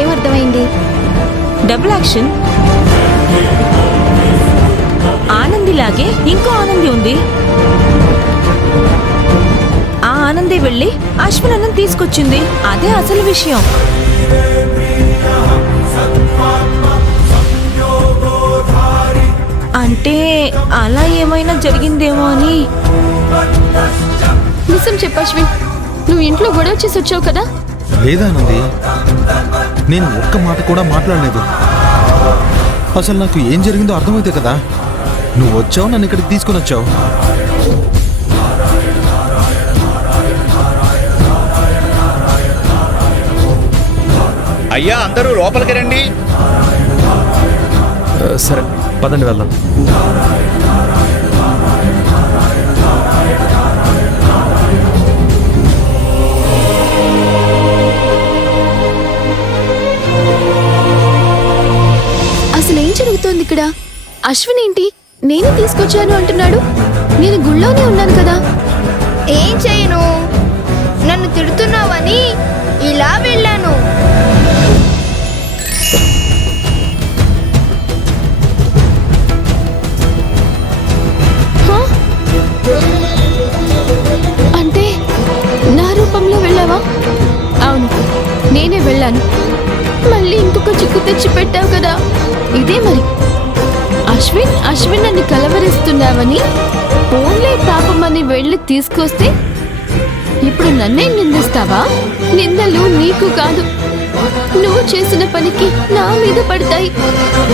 ఏమర్థమైంది? Double action. ఆనందిలాగే ఇంకో ఆనంది ఉంది. ఆ ఆనందే వెళ్ళి అశ్విన్ తీసుకొచ్చింది. అదే అసలు విషయం. అంటే అలా ఏమైనా జరిగిందేమో అని. నిజం చెప్పు అశ్విన్, నువ్వు ఇంట్లో గొడవ చేసి వచ్చావు కదా? లేదానంది, నేను ఒక్క మాట కూడా మాట్లాడలేదు. అసలు నాకు ఏం జరిగిందో అర్థమైతే కదా నువ్వు వచ్చావు, నన్ను ఇక్కడికి తీసుకుని వచ్చావు. అయ్యా, అందరూ లోపలికి రండి. సరే పదండి వెళ్దాం. అసలేం జరుగుతోంది ఇక్కడ? అశ్విన్ ఏంటి నేనే తీసుకొచ్చాను అంటున్నాడు? నేను గుళ్ళోనే ఉన్నాను కదా. ఏం చేయను, నన్ను తిడుతున్నావని ఇలా వెళ్ళాను. హా? అంటే నా రూపంలో వెళ్ళావా? అవును, నేనే వెళ్ళాను. మళ్ళీ ఇంకొక చిక్కు తెచ్చి పెట్టావు కదా. ఇదే మరి అశ్విన్ నన్ను కలవరిస్తున్నావని ఓన్లీ పాపమని వెళ్ళి తీసుకొస్తే ఇప్పుడు నన్నే నిందిస్తావా? నిందలు నీకు కాదు, నువ్వు చేసిన పనికి నా మీద పడతాయి.